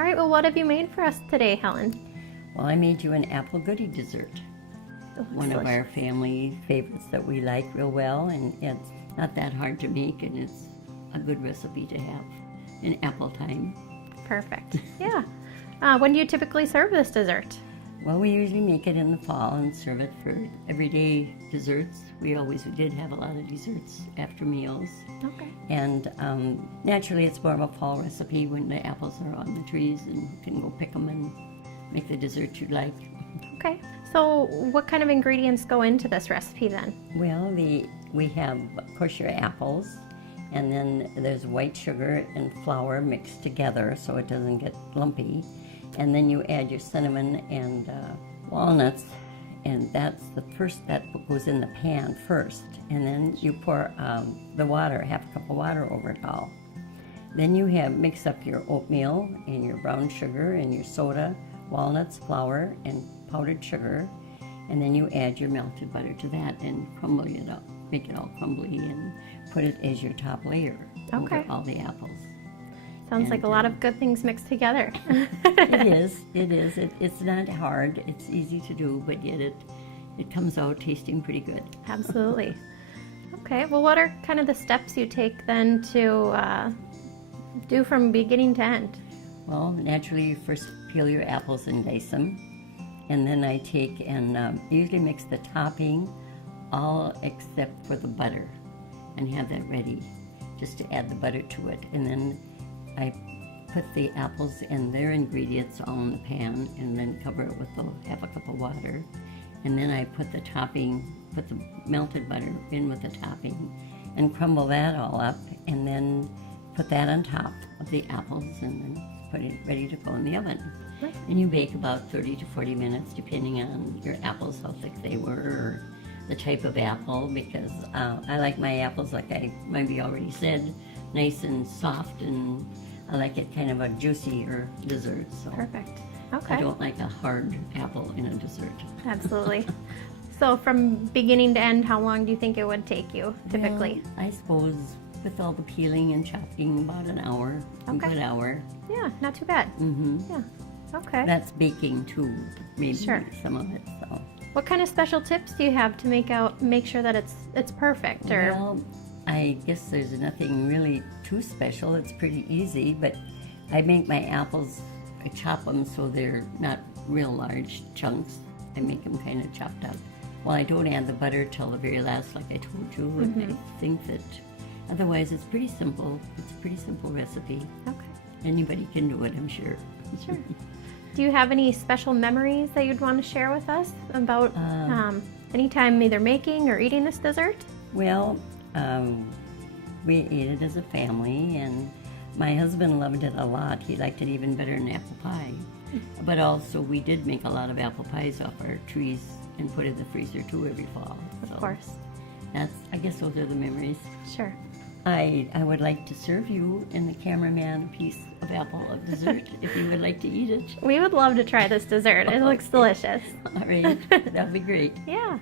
All right, well, what have you made for us today, Helen? Well, I made you an apple goodie dessert. One of our family favorites that we like real well, and it's not that hard to make, and it's a good recipe to have in apple time. Perfect. Yeah. When do you typically serve this dessert? Well, we usually make it in the fall and serve it for everyday desserts. We always did have a lot of desserts after meals. Okay. And naturally, it's more of a fall recipe when the apples are on the trees and you can go pick them and make the dessert you like. Okay. So what kind of ingredients go into this recipe then? Well, we have, of course, your apples, and then there's white sugar and flour mixed together so it doesn't get lumpy. And then you add your cinnamon and walnuts, and that's the first that goes in the pan first. And then you pour the water, half a cup of water over it all. Then you mix up your oatmeal and your brown sugar and your soda, walnuts, flour, and powdered sugar. And then you add your melted butter to that and crumble it up, make it all crumbly, and put it as your top layer over all the apples. Sounds like a lot of good things mixed together. It is. It's not hard. It's easy to do, but yet it comes out tasting pretty good. Absolutely. Okay, well, what are kind of the steps you take then to do from beginning to end? Well, naturally, you first peel your apples and dice them. And then I take and usually mix the topping all except for the butter and have that ready just to add the butter to it. And then I put the apples and their ingredients all in the pan and then cover it with half a cup of water. And then I put the topping, put the melted butter in with the topping and crumble that all up and then put that on top of the apples and then put it ready to go in the oven. Right. And you bake about 30 to 40 minutes depending on your apples, how thick they were, or the type of apple, because I like my apples, like I maybe already said, nice and soft, and I like it kind of a juicier dessert. So Perfect. Okay. I don't like a hard apple in a dessert. Absolutely. So from beginning to end, how long do you think it would take you typically? Well, I suppose with all the peeling and chopping, about an hour, a good hour. Yeah, not too bad. Mm-hmm. Yeah. Okay. That's baking too, maybe some of it. So. What kind of special tips do you have to make sure that it's perfect? Or Well, I guess there's nothing really too special. It's pretty easy, but I make my apples, I chop them so they're not real large chunks. I make them kind of chopped up. Well, I don't add the butter till the very last, like I told you. And I think that otherwise it's pretty simple. It's a pretty simple recipe. Okay. Anybody can do it, I'm sure. Sure. Do you have any special memories that you'd want to share with us about any time either making or eating this dessert? Well, we ate it as a family, and my husband loved it a lot. He liked it even better than apple pie. But also, we did make a lot of apple pies off our trees and put in the freezer too every fall. Of course. I guess those are the memories. Sure. I would like to serve you and the cameraman a piece of apple of dessert if you would like to eat it. We would love to try this dessert. It looks delicious. All right, that'd be great. Yeah.